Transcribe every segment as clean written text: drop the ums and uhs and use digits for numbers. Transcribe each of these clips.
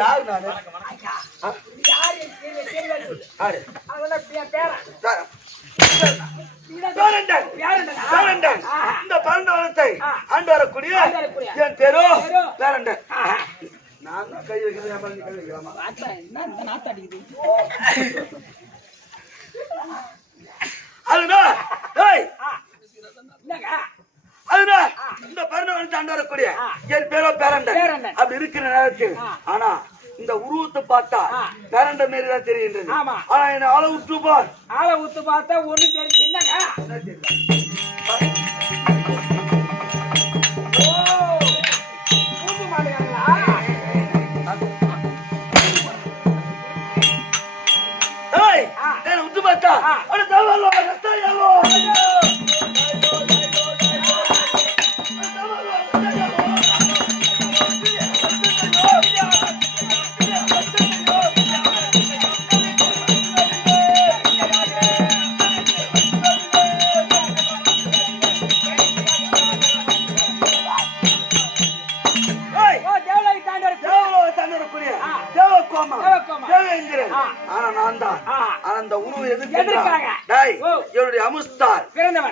யாரு நானு இந்த பரண்டவனத்தை ஆண்டு வரக்கூடிய என் தெரு பேரண்டன். நான் தான் கை வைக்கிறேன். கை வைக்கலாமா? அதுதான் அதுதான் இந்த பரண்டவனத்தை ஆண்டு வரக்கூடிய என் பேரோ பேரண்டன். அப்படி இருக்கிற நேரத்தில் ஆனா இந்த உருவத்தை பார்த்தா பேரண்ட மாரி தான் தெரிகின்றது. ஆனா என்ன ஆளை உத்து பார். ஆளை உத்து பார்த்தா ஒண்ணு தெரியுது. என்னங்க உத்து பார்த்தா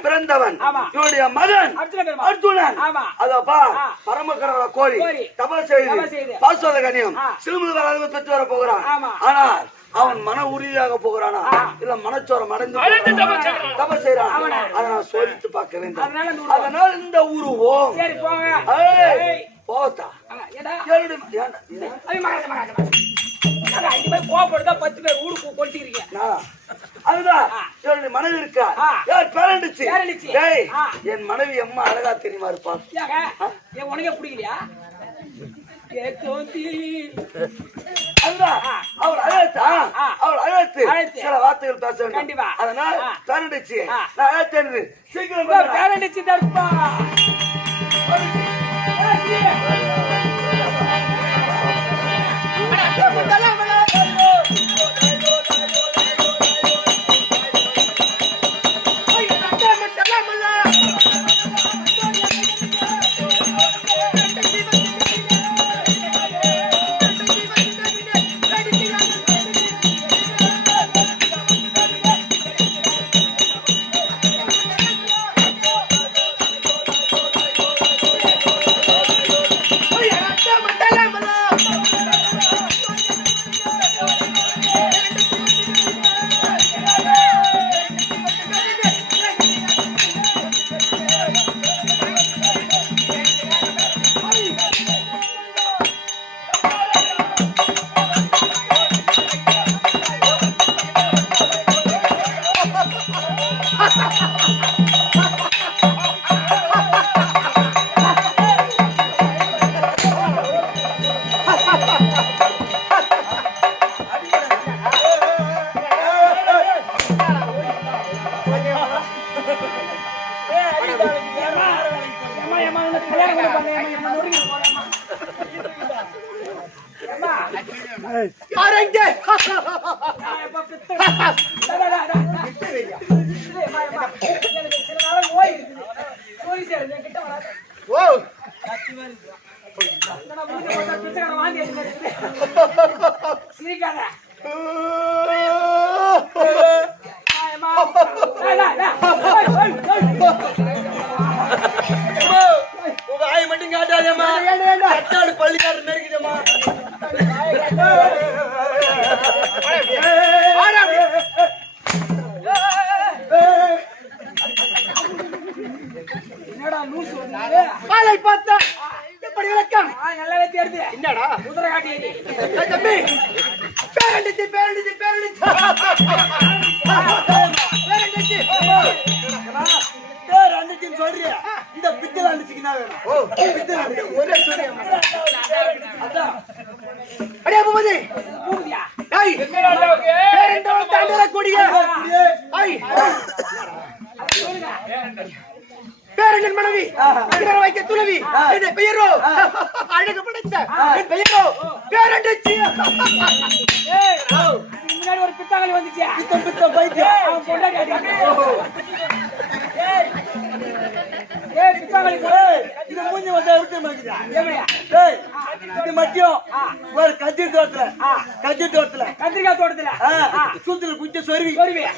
பிறந்தவன் இவருடைய மகன் அர்ஜுனன். அதப்பா பரமகர கோரி தபஸ் செய்து பாஸ்வத கண்ணியம் சிறுமுக பெற்று வர போகிறான். ஆனால் அவன் மன உறுதியாக போகிறானா இல்ல மனச்சோரம் அடைந்து தபஸ் செய்யறான். அதை நான் சோதித்து பார்க்க வேண்டும். அதனால் இந்த உருவம் போத்தா அதுதான் மனைவி இருக்கா பேரண்டிச்சு. என் மனைவி அம்மா அழகா தெரியுமா இருப்பா? உனக்கே பிடிக்கலையா? அவர் அழைத்து சில வார்த்தைகள் பேச வேண்டும். அதனால் பேரண்டிச்சு நான் அழைத்தேன். சீக்கிரம் பேரண்டிச்சு தருப்பா. பள்ளிக்காரர் நெருங்கிதமா பாலை பார்த்தா எப்படி விளக்கம்? நல்லாவே தெரியுது. என்னடா குதிரை காட்டி தம்பி பேரண்டிச்சு பேரண்டிச்சு பேரண்டிச்சு பேரண்டிச்சு பேரண்டிச்சுன்னு சொல்றியா? இந்த பித்தல் அண்டிச்சுக்கு தான் வேணும். ஓ பித்தல் அண்டிச்சு ஒரே சொல்றியா? அதான் அடே பூமதி பூமதியா? டேய் பேரண்டோட தாண்டற கூடிய ஐ பேரண்டன் மனைவி கிரர வைக்க துளவி இந்த பெயரோ அழகு படைத்த என் பெயரோ பேரண்டிச்சு. ஏய் முன்னாடி ஒரு பித்தாங்களி வந்துச்சு. பித்தம் பைத்தியம் அவன் கொண்டாடி ஏய் ஏய் பித்தாங்களி இது மூஞ்சி வந்தா இருக்கு மகிதா. ஏமையா? ஏய் இது மட்டும் ஒரு கத்திரி தோட்டத்துல கத்திரிக்காய் தோட்டத்துல சுத்துல குஞ்ச சொருவி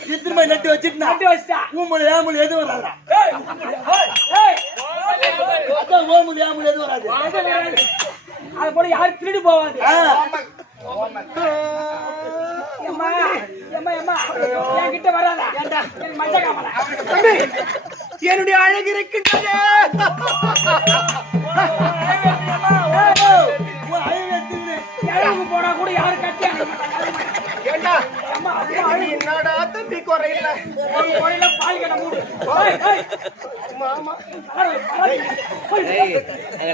இத்தனை மாதிரி நட்டு வச்சுட்டா ஊமுல ஏமுல எது வராதா அதான் ஓமுல ஏமுல எது வராது அது போல யாரும் திருடி போவாது என்கிட்ட வராதா மஞ்ச காமல என்னுடைய அழகு இருக்கின்றது போனா கூட யாரும் கட்டி என்னடா தம்பி குறையில பால் கடை மூடு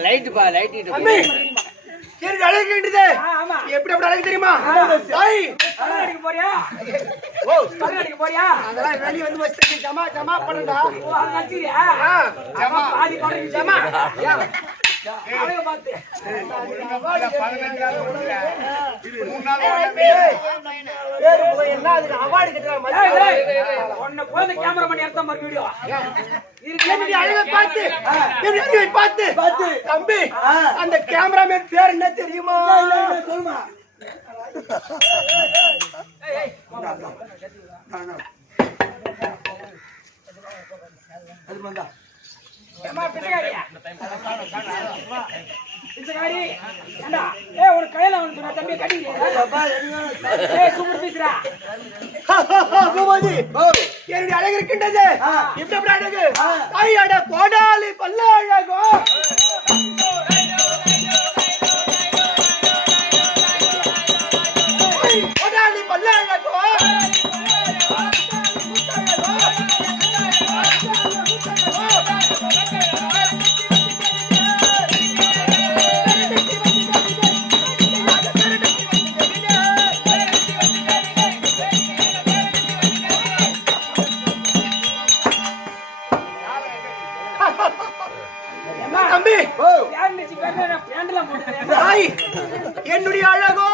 லைட் எனக்கு அழகுன்றது எப்படி அப்படி அழகு தெரியுமா போறியா அதெல்லாம் வெளியே வந்து வச்சு ஜமா ஜமா பண்ணடா ஜமா என்ன அதுக்கு அவார்டு கேமரா பண்ணி எடுத்த மாதிரி வீடியோ பார்த்து தம்பி அந்த கேமராமேன் பேர் என்ன தெரியுமா சொல்லுமா அது வந்தா ஒரு கையில வந்து தம்பி கடி சூப்பர் பேசுறா என்னுடைய அழகு இருக்கின்றது இப்படி எப்படி அழகு ஐயட கோடாலி பல்ல அழகோ கோடாலி பல்ல அழகோ தம்பி என்னுடைய அழகோ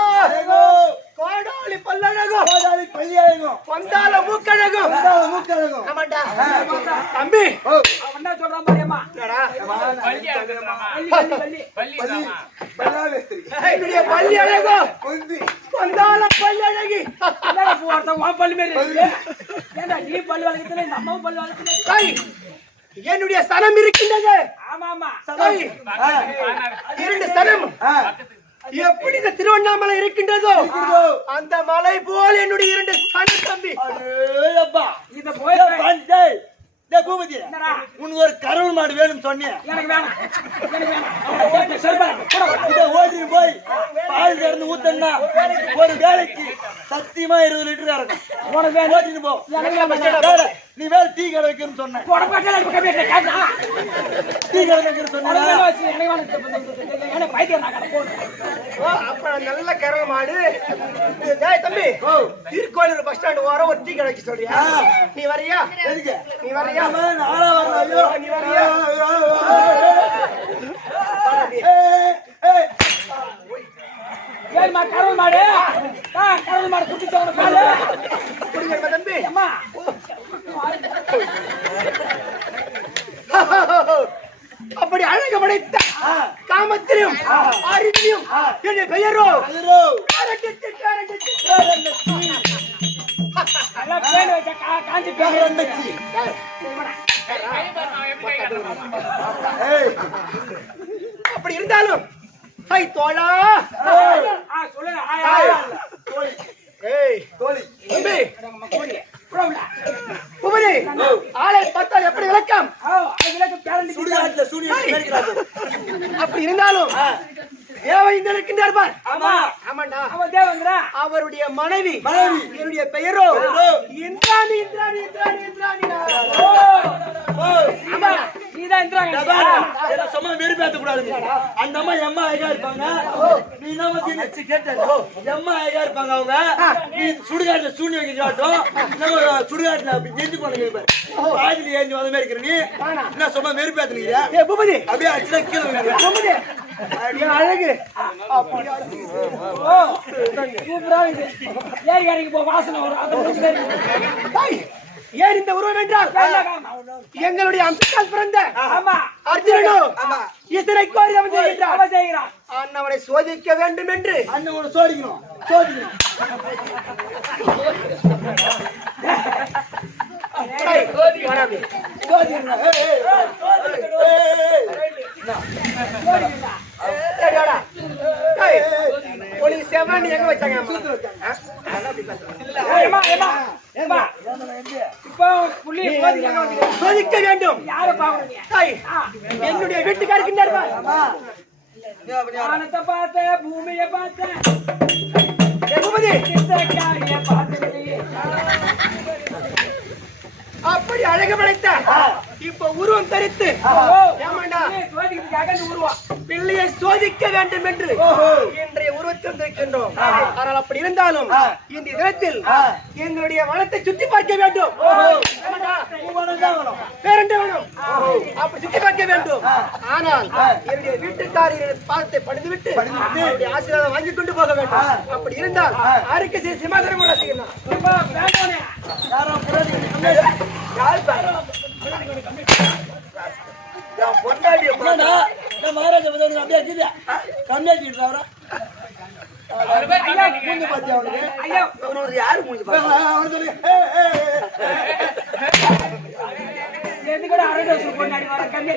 கோடாலி பல்லழகோ கொந்தால மூக்கழகோ தம்பி சொல்றான் பாரியம்மா என்னுடைய பள்ளி அழகோ கொந்தால பல்லழகி பல்லு மாரி நீ பல்லு வளர்க்கல இந்த அம்மாவும் பல்லு வளர்க்கல என்னுடைய சனம் இருக்கின்றது இரண்டு சனம் எப்படி இந்த திருவண்ணாமலை இருக்கின்றதோ அந்த மலை போல் என்னுடைய இரண்டு சனம் தம்பி இந்த போய் பூபதி உனக்கு ஒரு கருவல் மாடு வேணும் சொன்னேன் எனக்கு வேணாம் ஓட்டிட்டு போய் பால் கறந்து ஊத்தனா ஒரு வேலைக்கு சத்தியமா 20 லிட்டர் இறக்கும் உனக்கு ஓட்டிட்டு போ நீ வேற டீ கடை வைக்கணும்னு சொன்ன டீ கடை வைக்கணும்னு சொன்ன நல்ல கறவை மாடு தம்பி திருக்கோயிலூர் பஸ் ஸ்டாண்ட் வர ஒரு டீ கடை வைக்க சொல்றியா நீ வரியா நீ வரியா நாளா வரல ஐயோ நீ வரியா ஏமா கரல் மாடு குட்டி தவற கால குடிங்க தம்பி அம்மா அப்படி அழகு படைத்த காமத்திலும் அறிவிலும் என்னுடைய பெயரோ காஞ்சி பேர் அப்படி இருந்தாலும் ஐ தோழா ஆளை பார்த்தால் எப்படி விளக்கம் அப்படி இருந்தாலும் தேவன் இருக்கின்றார் பார் ஆமாண்டா அவருடைய மனைவி என்னுடைய பெயரோ இந்திராணி இந்திராணி இந்திராணி இந்திராணி சும்மா வெறுப்பேத்த கூடாது அந்த அம்மா எம்மா அழகா இருப்பாங்க நீ தான் வந்து கேட்ட எம்மா அழகா இருப்பாங்க அவங்க நீ சுடுகாட்டுல சூனி வைக்காட்டும் நம்ம சுடுகாட்டுல அப்படி நெஞ்சு பண்ணுங்க பாதில ஏஞ்சி வந்த மாதிரி இருக்கிற நீ என்ன சும்மா வெறுப்பேத்துனீங்க பூபதி அப்படியே அச்சுனா கீழே அழகு சூப்பரா இருக்கு ஏரி கடைக்கு போ வாசனை வரும் ஏன் இந்த உருவம் என்றால் எங்களுடைய அம்சத்தால் பிறந்த ஆமா அர்ஜுனனும் ஆமா. ஈசனை கோரி அவன் செய்கின்றான். அவன் செய்கிறான். அண்ணவனை சோதிக்க வேண்டும் என்று அண்ணன் உன்னை சோதிக்கணும் சோதிக்கணும். வராது. சோதிக்கணும். சரி, வாடா. ஏய், உனக்கு செவன் எங்க வச்சாங்க அம்மா? ஆ? அதான் அப்படி பேசுறேன். ஏய், ஏம்மா, ஏம்மா, ஏம்மா. இப்போ புள்ளியை சோதிக்காம வந்துக்கிறேன். சோதிக்க வேண்டும். யாரை பார்க்கணும் நீ? ஏய், என்னுடைய வீட்டுக்காருக்கு வானத்தை பார்த்தேன், பூமியை பார்த்தேன், பூபதி கிருஷ்ணகாரியை பார்த்தேன். அப்படி அழகு படைத்த இப்ப உருவம் தரித்து ஓ, ஏமாண்டா புள்ளியை சோதிக்கிறதுக்காக இந்த உருவம். பிள்ளையை சோதிக்க வேண்டும் என்று இன்றைய உருவத்தில் இருக்கின்றோம். ஆனால் அப்படி இருந்தாலும் இந்த தினத்தில் எங்களுடைய வனத்தை சுற்றி பார்க்க வேண்டும். ஏமாண்டா? வேறென்ன வேணும்? அப்படி சுற்றி பார்க்க வேண்டும். ஆனால் என்னுடைய வீட்டுக்காரர் பாதத்தை பணிந்துவிட்டு அவருடைய ஆசீர்வாதம் வாங்கி கொண்டு போக வேண்டும். அப்படி இருந்தால் ஆரோக்கிய செய்ய சிமாசனம் கூட செய்யலாம். இப்போ வேண்டானே. யார் பாரு? என் பொண்டாட்டியை பார்த்தா, நான் மகாராஜா பத்தி அப்படியே இருக்குது கம்மியா வச்சுட்டு ஐயா, மூஞ்சி பார்த்தியா அவனுக்கு? ஐயா, அவனோட யாரு மூஞ்சி பார்த்தா? அவனு சொல்லி எது கூட அரை டோஸ் கொண்டாடி வர கண்ணு.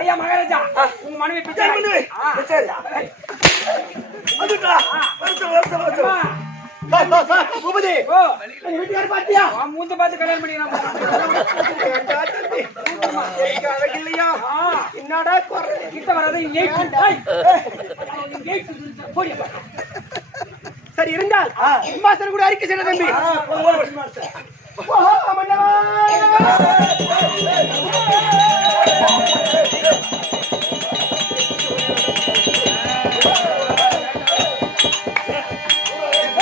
ஐயா மகாராஜா, உங்க மனைவி பிச்சை சரி, பண்ணுவே. சரி. வந்துட்டா. வருஷம். பூபதி ஓ, என் வீட்டுக்காரர் பாத்தியா? அவன் மூஞ்ச பார்த்து கல்யாணம் பண்ணிக்கிறான். ஏண்டா தம்பி? எனக்கு அழகு இல்லையா? என்னடா குறை? கிட்ட வராத போடியா. சரி இருந்தால் சிம்மாசனம் கூட அறிக்கை செய்யணும் தம்பி. ஓஹோ, மன்னவா!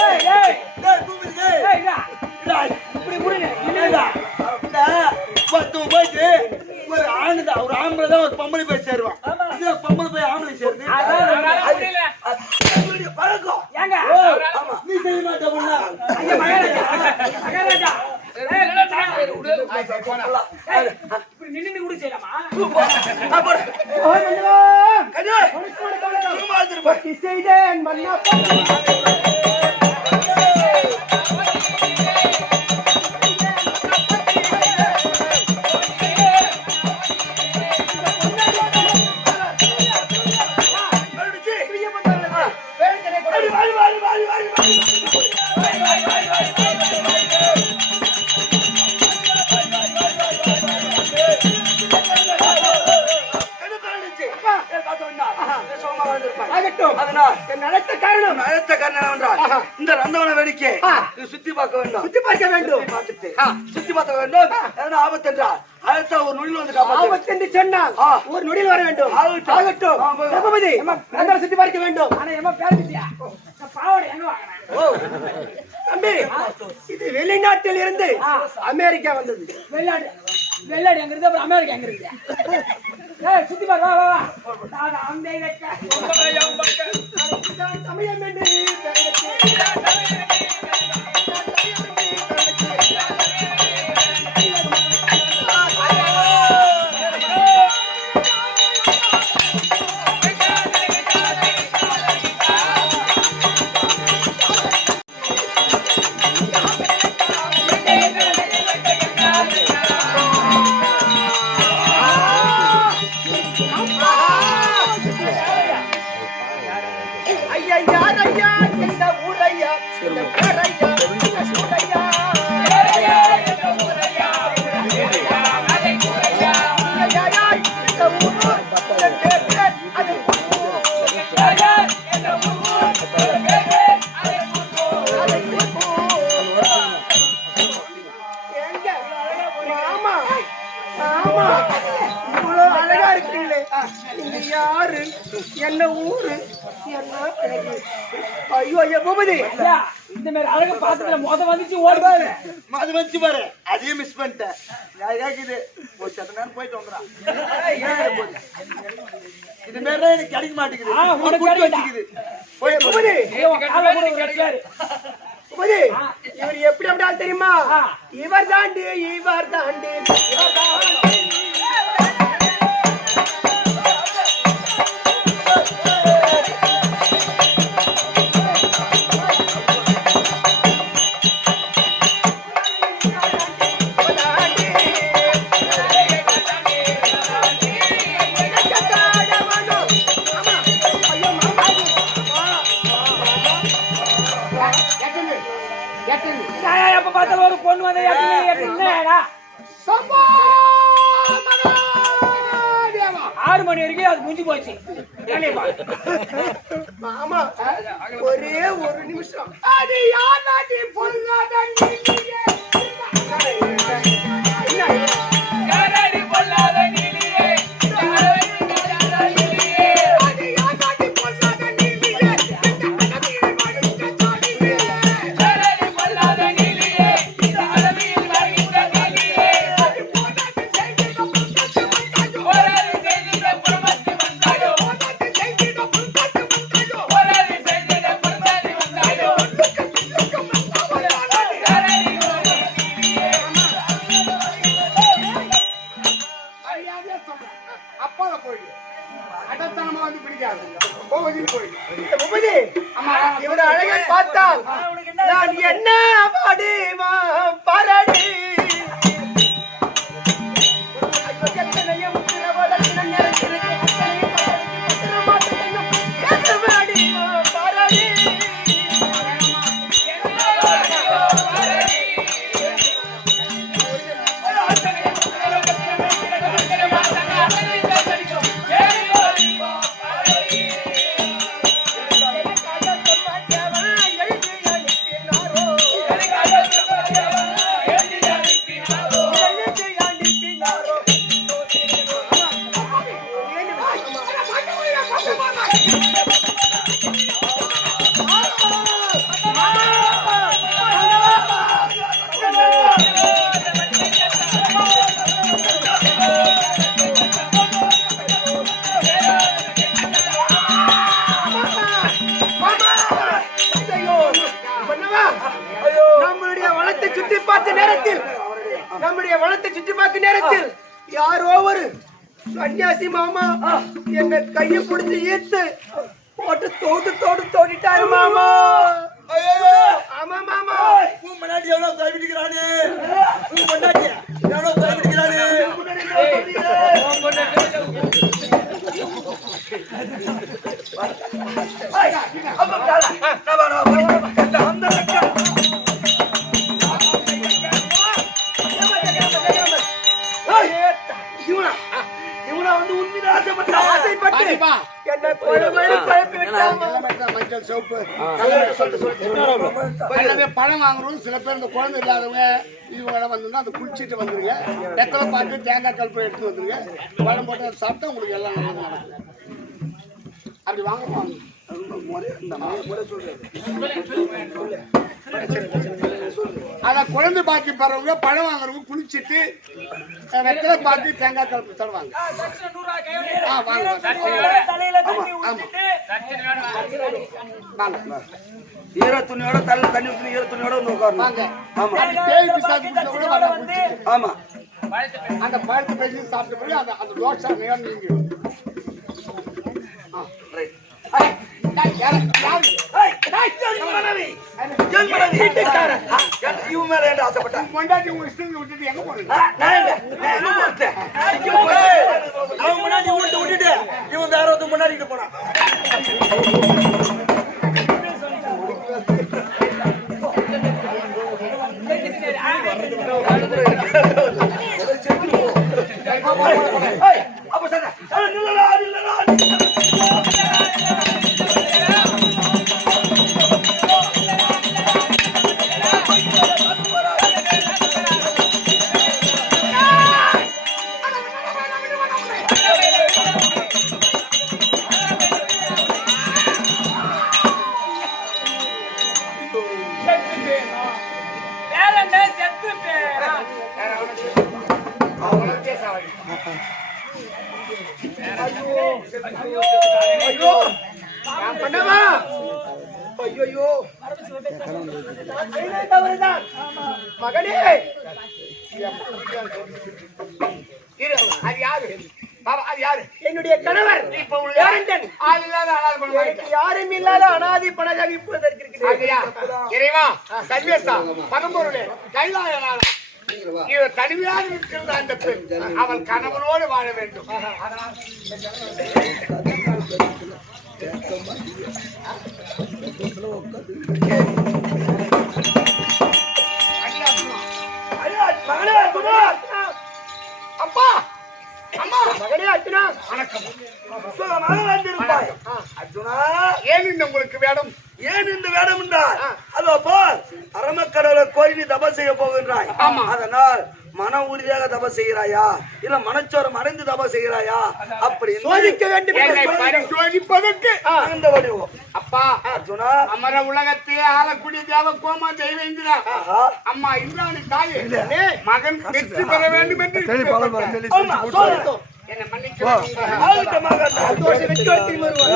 ஏய், ஏய், டேய், கூப்பிடுங்க. ஏய், இதா. இப்படி முடிங்க. என்னடா? ஒருத்தன் போயிட்டு ஒரு ஆணுதான், ஒரு ஆம்பளை தான் ஒரு பொம்பளை போய் சேருவான். இது ஒரு பொம்பளை போய் ஆம்பளை சேருது. அது எங்களுடைய பழக்கம். ஏங்க? ஓ, ஆமா. நீ செய்ய மாட்டே பொண்ணா? ஐயா மகாராஜா, மகாராஜா. இப்படி நின்னு கூட செய்யலாமா? அப்புறம், ஓஹோ, மன்னவா! கண்ணு, சும்மா இருந்துருப்பா. பட்டி செய்தேன் மன்னா மறுபடிச்சு. வேண்டனை கூட வாரி. கண்ணு திறந்துச்சு. ஏய், பார்த்து வந்தா. சோமா வாழ்ந்திருப்பான். ஆகட்டும். அதனால் என் அழைத்த காரணம் அழைத்த காரணம் என்றால் இந்த ரந்தவன வேடிக்கை இது சுத்தி பார்க்க வேண்டும். சுத்தி பார்க்க வேண்டும். பார்த்துட்டு சுத்தி பார்க்க வேண்டும். எதனா ஆபத்து என்றால் அடுத்த ஒரு நொடியில் வந்து காப்பாற்று. ஆபத்து என்று சொன்னால் ஒரு நொடியில் வர வேண்டும். ஆகட்டும். ஆகட்டும். ரகுபதி, நந்தனை சுத்தி பார்க்க வேண்டும். ஆனா ஏமா பேசிட்டியா? பாவாடை எங்க வாங்கினேன்? ஓ, தம்பி, இது வெளிநாட்டில் இருந்து அமெரிக்கா வந்தது. வெள்ளாடு எங்க இருக்கு? அப்புறம் அமெரிக்கா எங்க இருக்கு? ஏய், சுத்தி பாரு, வா வா வா. நான் அந்த வைக்க சமயம் என்று ஐயா யார் ஐயா இந்த ஊரையா இந்த பேரையா இந்த சூடையா ஐயா இந்த ஊரையா ஐயா இந்த ஊர் இந்த பேர் அது ஐயா இந்த ஊர் இந்த பேர் அது எங்க ஆமா ஆமா இவ்வளவு அழகா இருக்கீங்களே, நீங்க யாரு, என்ன ஊரு, என்ன அழகு? ஐயோ ஐயா பூபதி, ஐயா, இந்த மாதிரி அழகு பாத்துக்கல மொத வந்துச்சு ஓடுவாரு. அது வந்து பாரு, அதையும் மிஸ் பண்ணிட்டேன். நான் கேக்குது ஒரு சத்த நேரம் போயிட்டு வந்துறான். இது மாதிரி எனக்கு கிடைக்க மாட்டேங்குது. உனக்கு கூட்டு கிடைக்குதா? வச்சுக்குது. போயிட்டு பூபதி, ஐயோ, காலை கூட ஒரு அடிச்சாரு. பூபதி, இவர் எப்படி அப்படியா தெரியுமா? இவர் தாண்டி எப்ப பார்த்தாலும் ஒரு பொண்ணு வந்து என்னடா 6 மணி வரைக்கும் அது முடிஞ்சு போச்சு. மாமா ஒரே ஒரு நிமிஷம். அது யாராடி பொல்லாத நீலியே யாராடி பொல்லாத நீலியே இவர அழகை பார்த்தால் நான் என்ன பாடிமா பாரடி நம்முடைய வனத்தை சுற்றி பார்க்கும் நேரத்தில் யாரோ ஒரு சன்னியாசி மாமா என்ன கையை பிடிச்சி ஈர்த்து போட்டு தோண்டிட்டாரு மாமா. ஆமா மாமா. உன் முன்னாடி எவ்வளவு கைவிட்டுக்கிறானே, உன் முன்னாடி எவ்வளவு கைவிட்டுக்கிறானே. பழம் வாங்குறோம். சில பேர் இந்த குழந்தை இல்லாதவங்க இவங்க வந்து அந்த குளிச்சுட்டு வந்துருங்க. வெத்தலை பார்த்து தேங்காய் கல்பனை எடுத்து வந்துருங்க. பழம் போட்டு சாப்பிட்டா உங்களுக்கு எல்லாம் நல்லது நடக்கும். அப்படி வாங்க. அத குழந்தை பாக்கி பெறவங்க பழம் வாங்குறவங்க குளிச்சுட்டு வெத்தலை பார்த்து தேங்காய் கல்பனை தருவாங்க. ஈர துணியோட தண்ணி ஊற்றி ஈர துணியோட உட்காருவாங்க. ஆமா, அந்த பழத்தை பேசி சாப்பிட்ட பிறகு அந்த தோஷம் நீங்கிடும். இவன் மேல ஏன் ஆசைப்பட்டேன்? கொண்டாட்டி உங்க இஷ்டம் விட்டுட்டு எங்க போறீங்க? அவன் முன்னாடி விட்டுட்டு இவன் வேற ஒருத்தர் முன்னாடி போனான். ஐயோ நான் செய்தது தவறுதான். மகனே இரு, அது யாரு பாபா, அது யாரு? என்னுடைய கணவர் இப்ப உள்ள பேரண்டன். ஆள் இல்லாத அனாதை பணம் எனக்கு யாரும் இல்லாத அனாதி பணக்காக இப்போதற்கு ஆகையா, இறைவா, சர்வேசா, பரம்பொருளே, கைலாயனானா, இவர் தனிமையாக இருக்கிறது அந்த பெண். அவள் கணவனோடு வாழ வேண்டும். மகனே அர்ஜுனா, அப்பா, அம்மா, மகனே அர்ஜுனா, வணக்கம். சுகமாக வந்திருப்பாய். அர்ஜுனா, ஏன் இந்த உங்களுக்கு வேடம்? ஏன் இந்த வேடம் என்றால் அதோ போல் அரமக்கடவுளை கோரி நீ தபம் செய்ய போகின்றாய். ஆமா. அதனால் மன உறுதியாக தபம் செய்கிறாயா இல்ல மனச்சோரம் அடைந்து தபம் செய்கிறாயா அப்படி சோதிக்க வேண்டும் என்னை பரிசோதிப்பதற்கு அந்த வடிவம். அப்பா, அர்ஜுனா, அமர உலகத்தையே ஆளக்கூடிய தேவ கோமா தெய்வேந்திரா, ஆஹா, அம்மா இந்திராணி தாயே, மகன் வெற்றி பெற வேண்டும் என்று ஆமா, சொல்லு. என்னை மன்னிக்க வேண்டும். ஆதித்தமாக அந்த சந்தோஷம் வெற்றி வருவார்.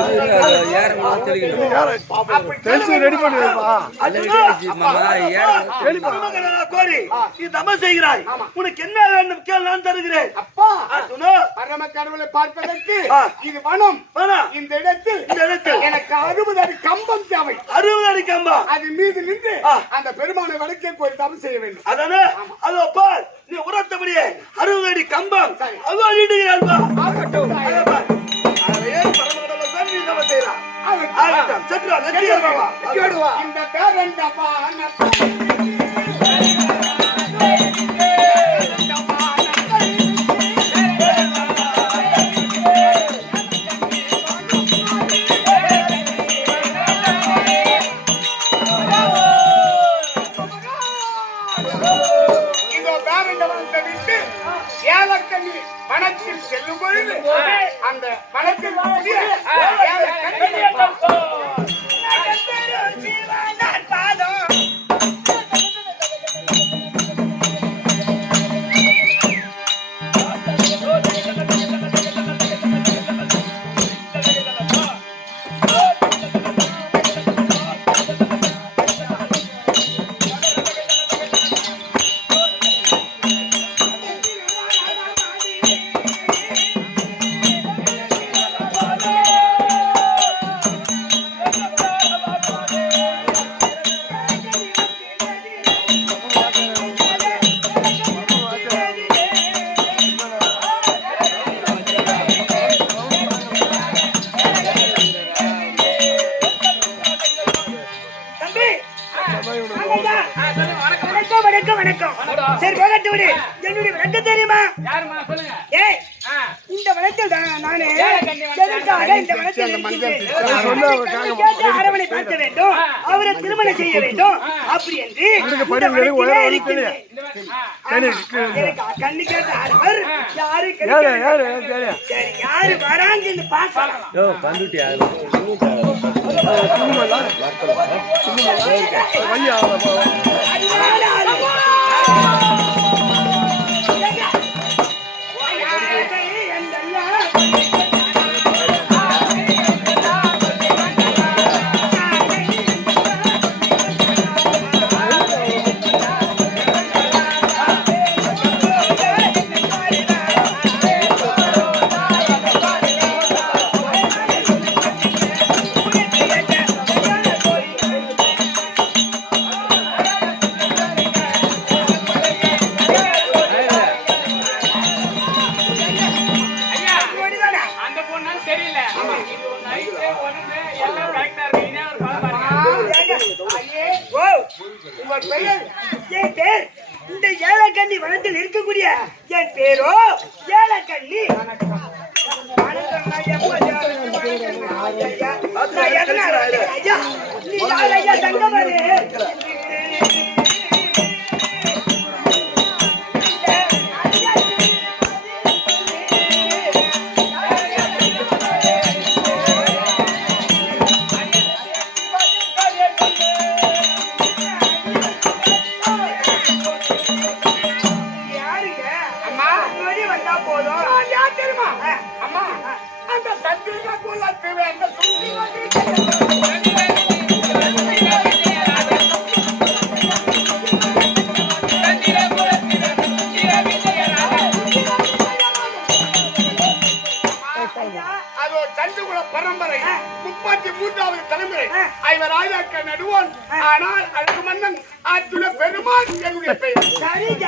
கோரி நீ தபம் செய்கிறாய். உனக்கு என்ன வேண்டும் கேள், நான் தருகிறேன். அப்பா, அர்ஜுனா, பரம கடவுளை பார்ப்பதற்கு ஆ. இது வனம். வேணாம். இந்த இடத்தில் எனக்கு 60 அடி கம்பம் தேவை. 60 அடி கம்பா. அது மீது நின்று ஆ. அந்த பெருமானை வடக்கே கோரி தபம் செய்ய வேண்டும். அதானே அதோ பார், நீ உரத்தபடியே 60 அடி கம்பம் அதோ அடிடுகிறாள். ஆகட்டும் தாயே. அதையே பரமகடவுளை தான் நீ தபம் செய்கிறாய். ஆகட்டும். ஆகட்டும், சென்று வா, வெற்றியாக வா. கேடுவா. இந்த பேரன் அப்பா வனத்தில் செல்லும் பொழுது அந்த வனத்தில் சரி போகட்டு விடு. என்னுடைய வழக்கு தெரியுமா? ஏய், இந்த வழக்கில் தான் நானே எதற்காக இந்த வழக்கில் இருக்கின்றேன். அரவணை பார்க்க வேண்டும், அவரை திருமணம் செய்ய வேண்டும் அப்படி என்று இந்த வழக்கிலே இருக்கின்றேன். எனக்கு கண்ணு கேட்ட அரவர் யாரு கிடைக்கவில்லை. சரி, யாரு வராங்கன்னு பார்க்கலாம். என் பேர் இந்த ஏலக்கண்ணி வனத்தில் இருக்கக்கூடிய என் பேரோ ஏலக்கண்ணி. ஐயா, நீ யார் ஐயா? தங்கமணி. அம்மா, அந்த சந்திரிகா குலத்து வேண்ட சுத்தி வந்து ராஜாக்க நடுவோன். ஆனால் அழகு மன்னன் அர்ஜுன பெருமான் என்னுடைய பெயர். சரிங்க.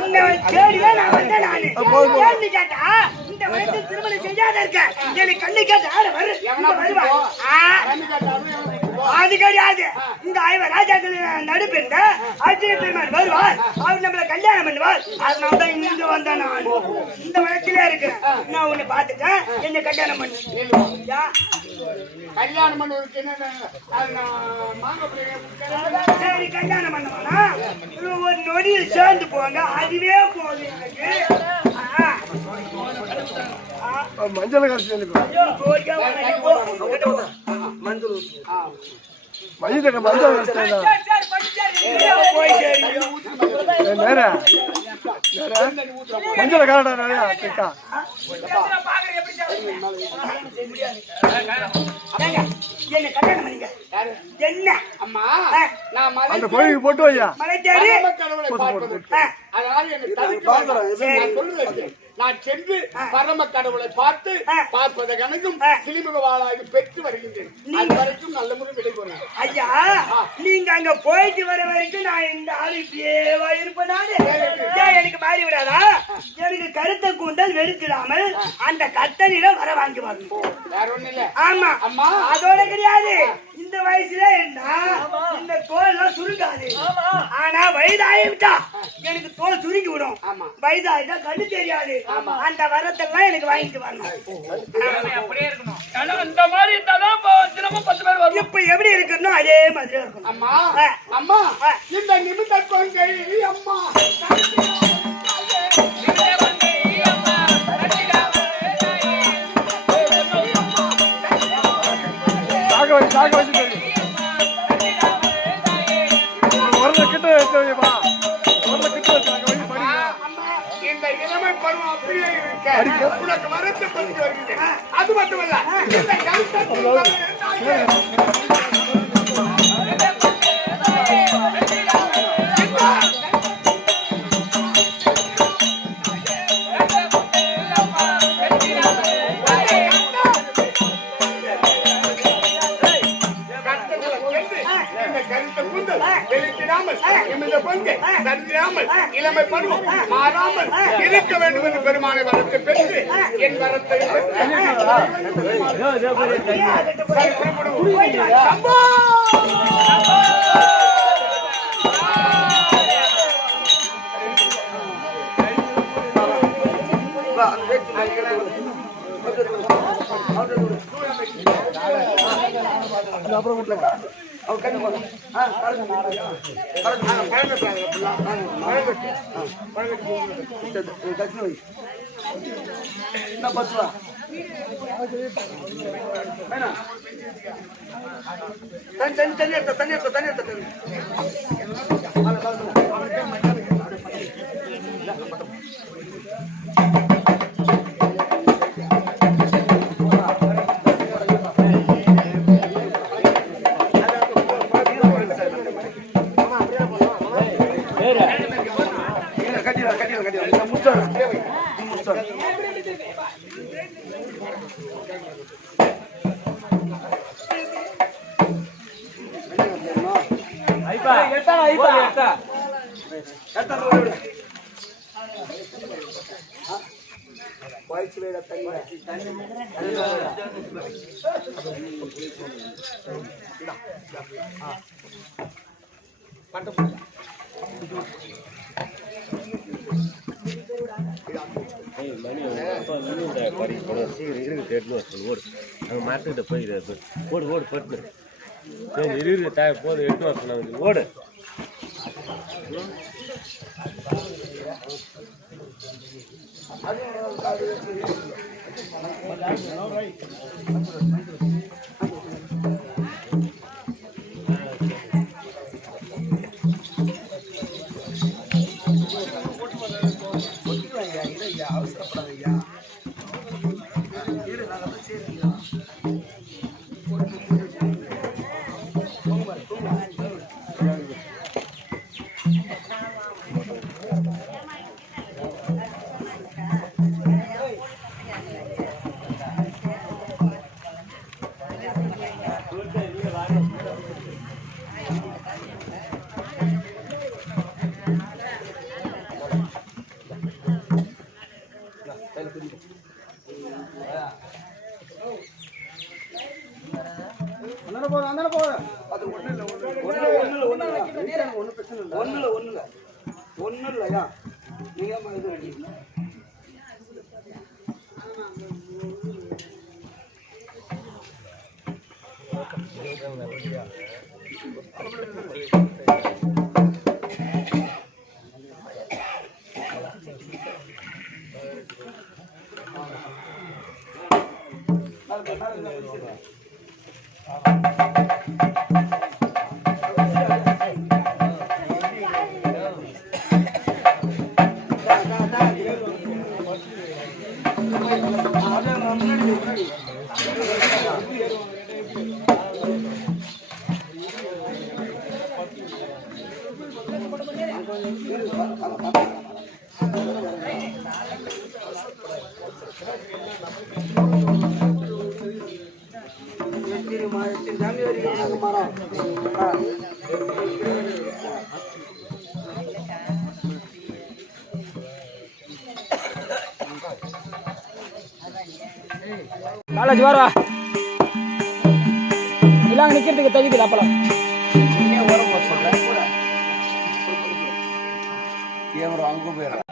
உன்னை தேடிதான் நான் வந்தேன் நானு. ஏன்னு கேட்டா, இந்த வயசுல திருமணம் செய்யாத இருக்க. எனக்கு கண்ணு கேட்ட ஆள வருவான். அது கிடையாது. இந்த ராஜாக்கள் நடுப்பிருந்த அர்ஜுன பெருமான் வருவார். அவர் நம்மள கல்யாணம் பண்ணுவார். அதனால தான் இங்க வந்தேன் நான். இந்த வயசுல இருக்கிறேன். நான் உன்னை பார்த்துட்டேன். என்ன கல்யாணம் பண்ணு. கல்யாணம் பண்ணுவதற்கு என்ன சரி, கல்யாணம் பண்ணுவானா ஒரு நொடியில் சேர்ந்து போங்க. அதுவே போதும் எனக்கு. மஞ்சள் கரைச்சி மஞ்சள் மஞ்சள் காரடா நிறையா என்ன கல்யாணம் பண்ணீங்க? என்ன அம்மா நான் அந்த கோயிலுக்கு போட்டு வையா மலை தேடி கடவுளை பார்ப்பதற்கு அதாவது எனக்கு தடுக்க சொல்லுவேன். நான் சென்று பரம கடவுளை பார்ப்பதை கணக்கும் சிலிமுக வாழாகி பெற்று வருகின்றேன். அது வரைக்கும் நல்ல முறை விடைபெறும். ஐயா, நீங்க அங்க போயிட்டு வர வரைக்கும் நான் இந்த ஆளு இப்படியே இருப்பேன். எனக்கு மாறி விடாதா? எனக்கு கருத்தை கூந்தல் வெடிச்சிடாமல் அந்த கத்தனில வர வாங்கி வரணும். வேற ஒண்ணு இல்ல. ஆமா அம்மா, அதோட கிடையாது. இந்த வயசுல இருந்தா இந்த தோல் எல்லாம் சுருங்காது. ஆனா வயதாயிட்டா எனக்கு தோல் சுருங்கி விடும். வயதாயிட்டா கண்ணு தெரியாது. அந்த வரத்தெல்லாம் எனக்கு வாங்கிட்டு வரணும். இப்ப எப்படி இருக்கணும் அதே மாதிரி இருக்கணும். அம்மா அம்மா இந்த நிமிட கொள்கை அம்மா சாக வச்சு இந்த இளமை பருவம் அப்படியே இருக்க உனக்கு வரத்தை பற்றி வருகிறேன். அது மட்டுமல்ல இந்த இளமை பருவம் மாறாமல் இருக்க வேண்டும் என்று பெருமானை வரத்தை பெற்று என் வரத்தை மாட்டுக்கிட்ட போயிடு ஓடு ஓடு பட்டு இரு தாய போது 8 வருஷம் ஓடு அது ஒண்ணு இல்லையா நீங்க இது வேண்டிய காலேஜ் வாரா எல்லாம் நிக்கிறதுக்கு தகுதியில் அப்பலாம் அங்க போயிடும்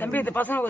தம்பி இந்த பசங்க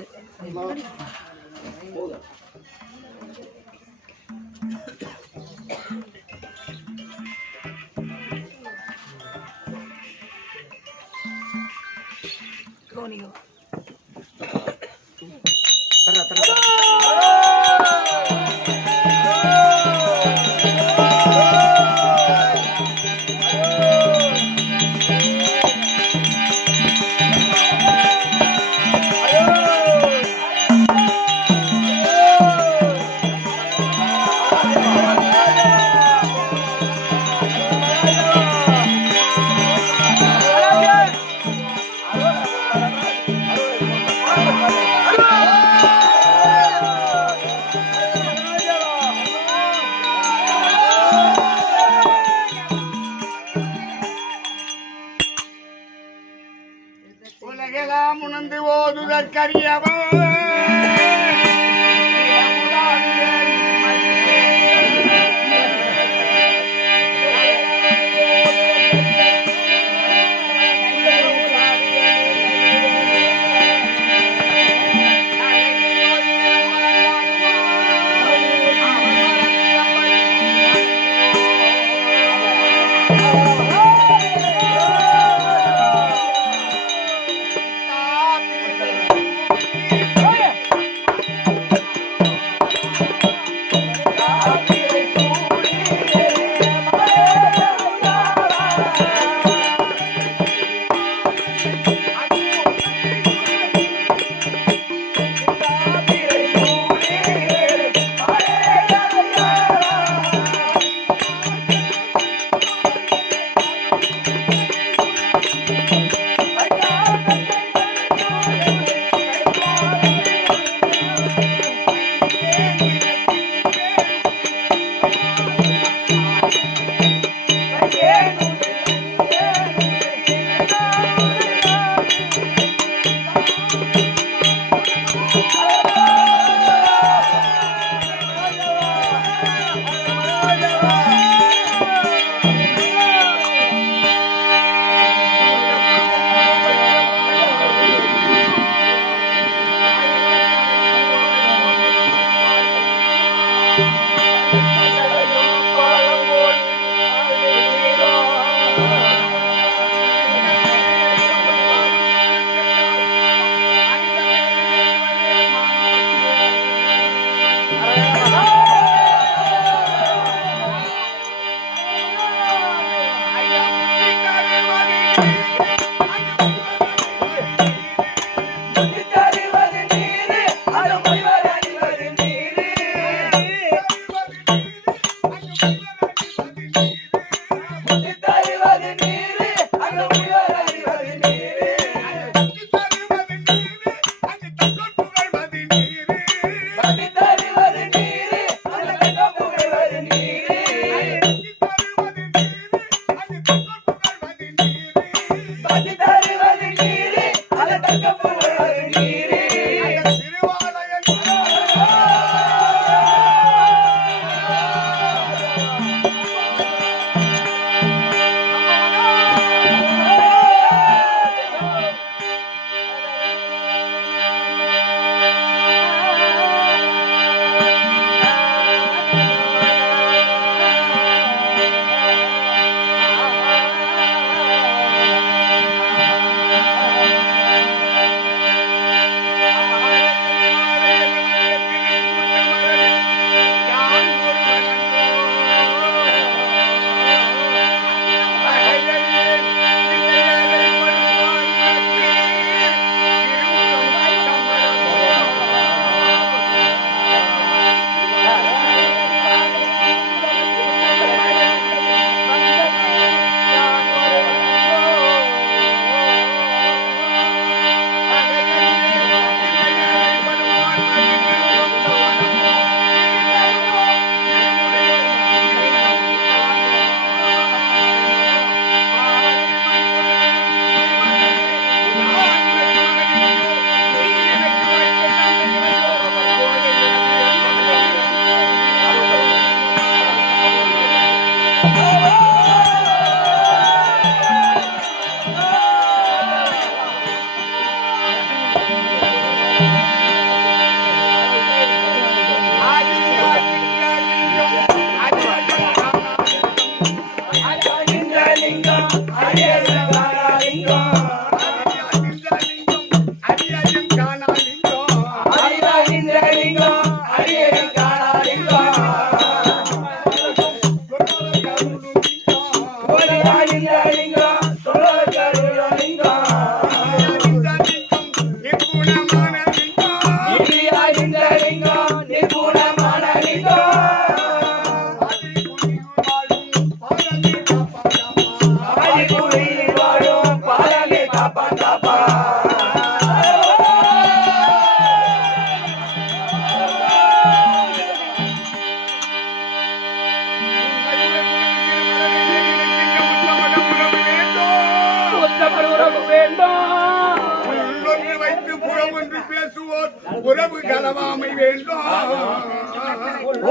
ஒன்று பேசுவோர் உறவு கலவாமை வேண்டும்.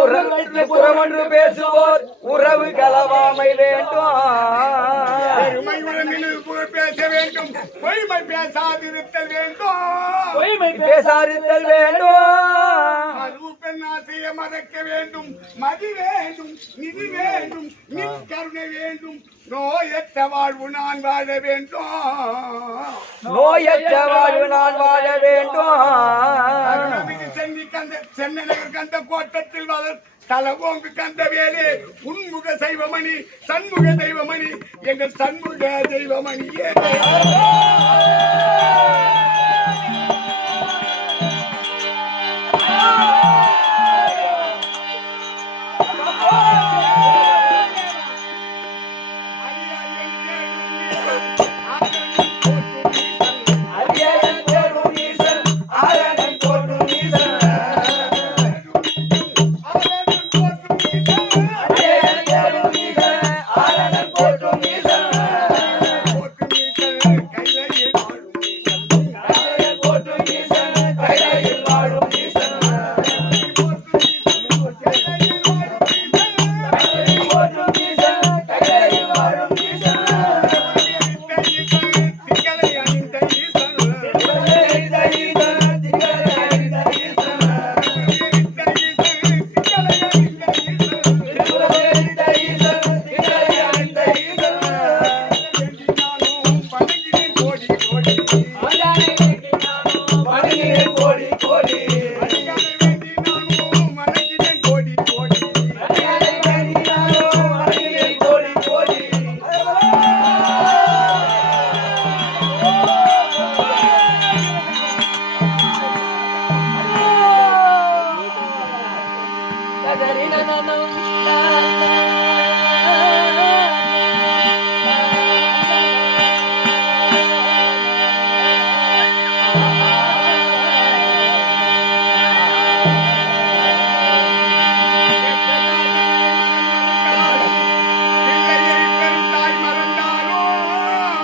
உறவு வைத்து புறமொன்று பேசுவோர் உறவு கலவாமை வேண்டும். பெருமையுடன் புகழ் பேச வேண்டும், பொய்மை பேசாதிருத்தல் வேண்டும். பொய்மை பேசாதிருத்தல் வேண்டும். மறு பெண் ஆசையை மறக்க வேண்டும், மதி வேண்டும், நிதி வேண்டும், நின் கருணை வேண்டும். நோயற்ற வாழ்வு நான் வாழ வேண்டும். நோயற்ற வாழ்வு நான் வாழ வேண்டும். சென்னை நகர் கண்ட கோட்டத்தில் வளர் தலவோங்கு கண்ட வேலே உன்முக செய்வமணி சண்முக தெய்வமணி எங்கள் சண்முக தெய்வமணியே.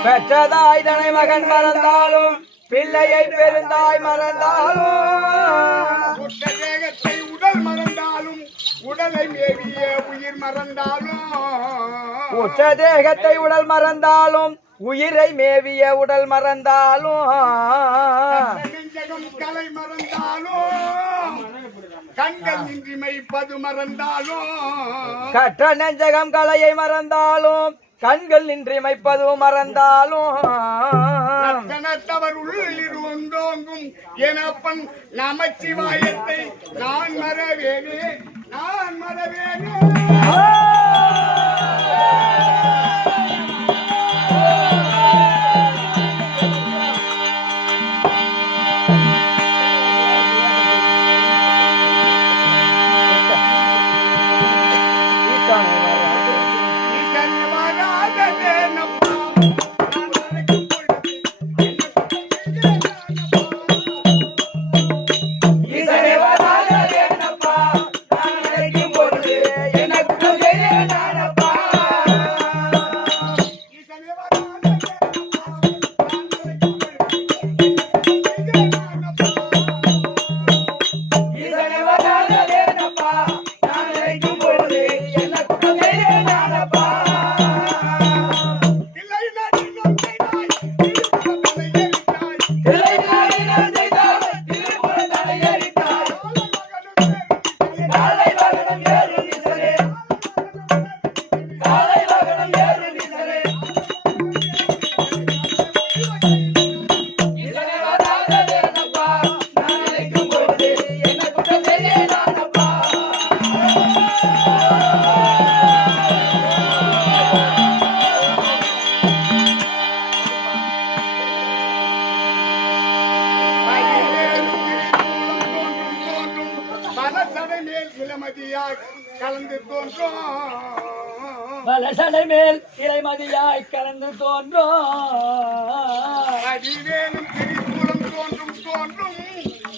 பெற்றதாய் தனை மகன் மறந்தாலும் பிள்ளையை பெருந்தாய் மறந்தாலும் தேகத்தை உடல் மறந்தாலும் உடலை மேவிய உயிர் மறந்தாலும் உற்ற தேகத்தை உடல் மறந்தாலும் உயிரை மேவிய உடல் மறந்தாலும் நெஞ்சகம் கலை மறந்தாலும் கண்கள் இன்றி மைப்பது மறந்தாலும் கற்ற நெஞ்சகம் கலையை மறந்தாலும் கண்கள் நின்றி மைப்பதும் மறந்தாலும் கணத்தவர் உள்ளிரு ஒன்றோங்கும் எனப்பன் நமச்சிவாயத்தை நான் மறவேனே நான் மறவேனே. கலந்து தோன்றும் வலசடை மேல் இறைமதியாய் கலந்து தோன்றும் அதிவேலும் திரிசூலம் தோன்றும் தோன்றும்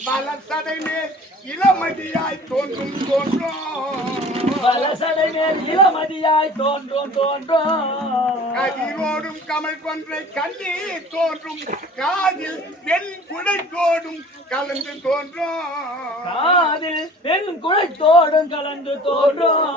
வலசடை மேல் இளமதியாய் தோன்றும் தோன்றும் வலசடை மேல் இளமதியாய் தோன்றும் தோன்றும் கதிரோடும் கமல் கொன்றை கண்ணி தோன்றும் காதில் வெண் குடை தோடும் கலந்து தோன்றும் காதில் பெண் குழைத்தோடும் கலந்து தோன்றும்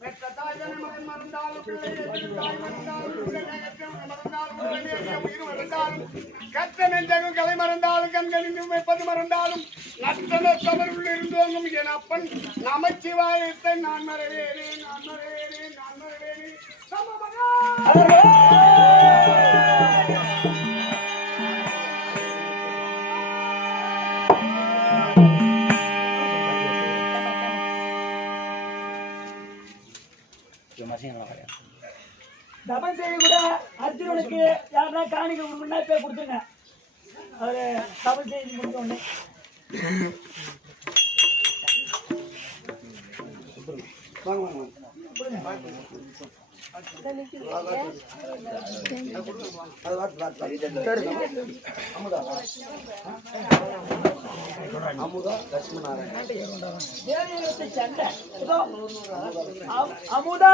பெற்ற தாய கலை மறந்தாலும் கண்களின் வைப்பது மறந்தாலும் நத்தன சபருள் இருந்தோங்கும் என் அப்பன் நமச்சிவாயத்தை நான் மறவேனே நான் மறவேனே நான் மறவேனே தபம் செய்ய கூட அர்ஜுனனுக்கு யாருன்னா காணிக்க முன்னா போய் கொடுத்துங்க. அவரு தபம் செய்து முடிஞ்ச உடனே அமுதா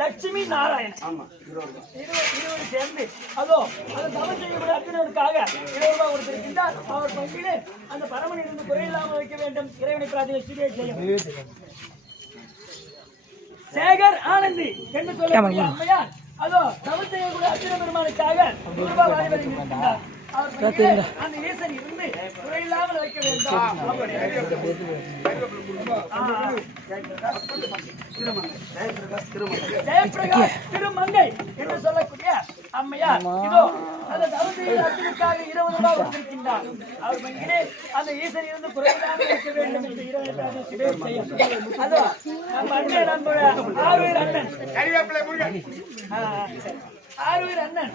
லட்சுமி நாராயணன் இருவரும் சேர்ந்து அதோ அந்த தவம் செய்யக்கூடிய அர்ஜுனனுக்காக 20 ரூபாய் கொடுத்திருக்கின்றார். அவர் பங்கிலே அந்த பரமன் இருந்து குறையில்லாமல் வைக்க வேண்டும். இறைவனை பிரார்த்தனை செய்யும். சேகர் ஆனந்தி என்று சொல்லக்கூடிய அம்மையார் அதோ தவம் செய்யக்கூடிய அர்ஜுன பெருமானுக்காக 100 ரூபாய் வாங்கி வருகின்றார். அவர் பங்கிலே அந்த ஈசன் இருந்து குறையில்லாமல் வைக்க வேண்டும். ஜெயபிரகாஷ் திருமங்கை என்று சொல்லக்கூடிய அம்மையார் இதோ அந்த தவசையில் அர்ஜுனுக்காக 20 ரூபாய் கொடுத்திருக்கின்றார். அவர் பங்கிலே அந்த ஈசன் இருந்து குறையில்லாமல் வைக்க வேண்டும் என்று இறைவனுக்காக சிவம் செய்யும். அதோ நம்ம அண்ணன் நம்முடைய ஆறுவீர் அண்ணன் ஆறுவீர் அண்ணன்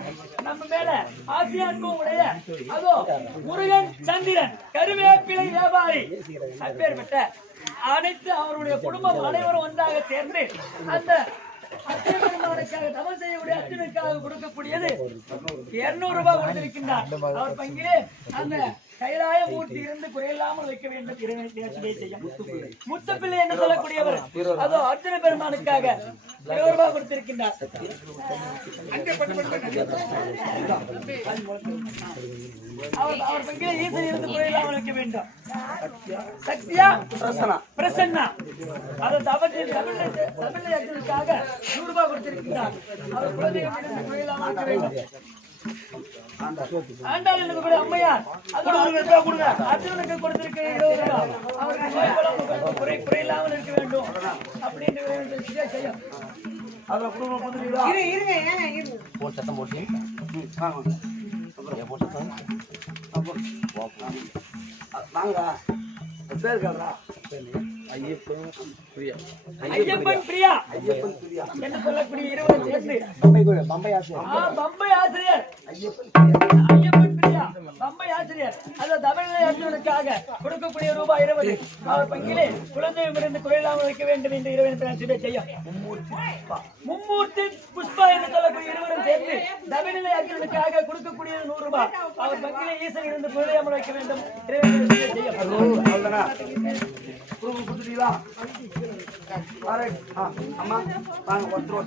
நம்ம மேல ஆசியான்கும் உடைய அதோ முருகன் சந்திரன் கருவேப்பிலை வியாபாரி அப்பேற்பட்ட அனைத்து அவருடைய குடும்பம் அனைவரும் ஒன்றாக சேர்ந்து அந்த அர்ஜுனனுக்காக தவம் செய்யக்கூடிய அர்ஜுனுக்காக கொடுக்கக்கூடியது 200 ரூபாய் கொடுத்திருக்கின்றார். அவர் பங்கிலே அந்த கைலாய மூர்த்தி இருந்து குறையில்லாமல் வைக்க வேண்டும். இறைவனை செய்யும் முத்தப்பிள்ளை என்று சொல்லக்கூடியவர் அதோ அர்ஜுன பெருமானுக்காக 20 ரூபாய் கொடுத்திருக்கின்றார். அவர் பங்கிலே ஈசன் இருந்து குறையில்லாமல் வைக்க வேண்டும். சக்தியா பிரசன்னா அதை தமிழ் அர்ஜுனுக்காக 100 ரூபாய் கொடுத்திருக்கிறார். அவர் குலதெய்வம் இருந்து குறையில்லாமல் வைக்க வேண்டும். ஆண்டாள் என்று கூட அம்மையார் அர்ஜுனனுக்கு கொடுத்திருக்க 20 ரூபாய் அவருக்கு குறையில்லாமல் இருக்க வேண்டும் அப்படின்னு செய்யும். அதுல குடும்பம் வாங்கடா பேர் கேள்றா ஐயப்பன் பிரியா என்று சொல்லக்கூடிய 20 சேர்ந்து பம்பை ஆசிரியர் ஐயப்பன் பிரியா பம்பை ஆசிரியர் அந்த தமிழை அர்ஜுனனுக்காக கொடுக்கக்கூடிய ரூபாய் 20 அவர் பங்கிலே குழந்தையும் இருந்து குறையில்லாமல் வைக்க வேண்டும் என்று இறைவன் செய்யும். மும்மூர்த்தி புஷ்பா என்று சொல்லக்கூடிய 20 சேர்ந்து தமிழை அர்ஜுனனுக்காக கொடுக்கக்கூடிய 100 ரூபாய் அவர் பங்கிலே ஈசன் இருந்து குறையாமல் வைக்க வேண்டும் இறைவன் செய்யும். அம்மா வாங்க ஒருத்தர்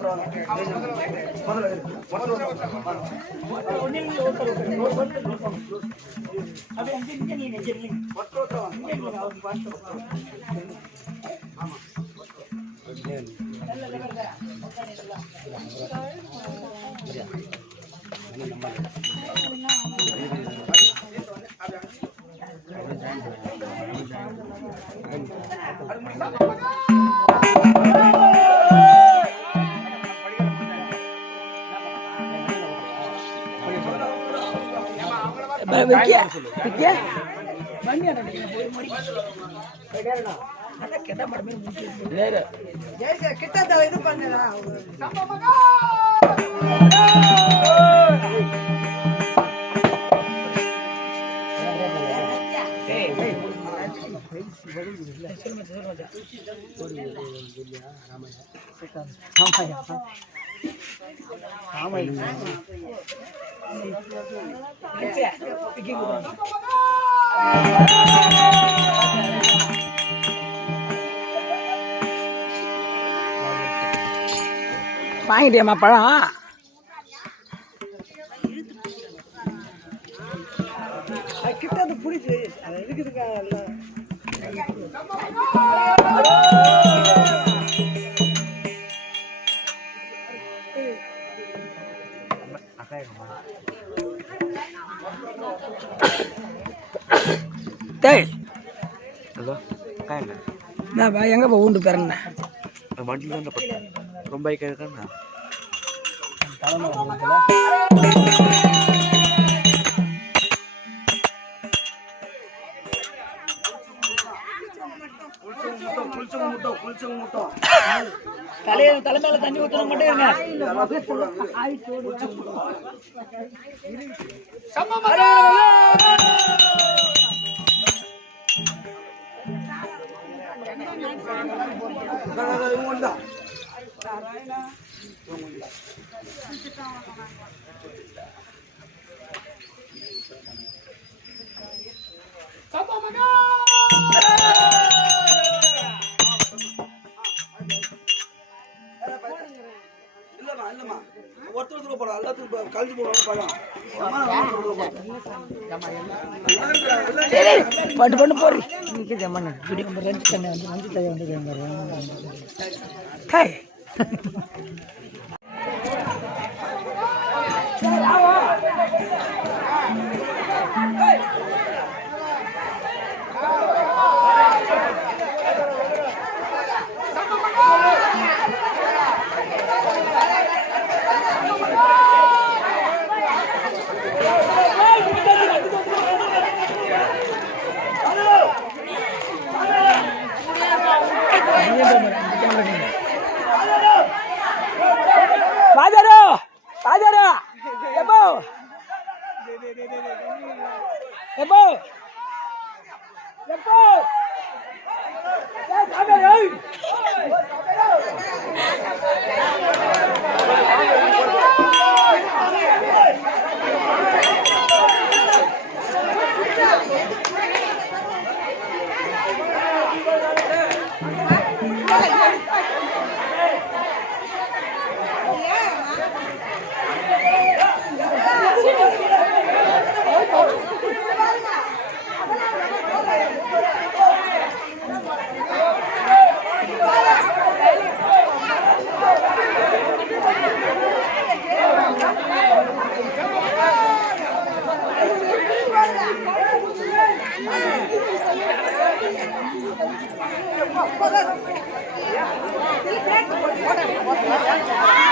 கிட்ட இது பண்ணா வாங்கிட்டியம்மா பழம்? கிட்ட அது பிடிச்சி அது இருக்குதுக்கா எல்லாம் டேய் என்னப்பா எங்கப்பா ஊண்டு பேரண்ண வண்டியில் தான் பட்டேன் ரொம்ப கேட்கறேன்னா தலைமையில தண்ணி ஊத்துற மட்டும் இல்லம்மா ஒருத்தர் போடும் எல்லாத்துக்கும் கழிச்சு போடுவாங்க பட்டு பண்ணு போறி மண்ணு ரெண்டு தண்ணி வந்து மஞ்சு தண்ணி வந்து ராஜாரோ ராஜாரோ எப்போ எப்போ எப்போ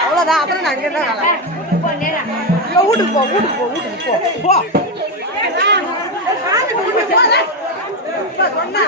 அவ்வளவுதான் அப்புறம் நான் அங்கே வீட்டுக்கு போ வீட்டுக்கு போ வீட்டுக்கு போ சொன்னா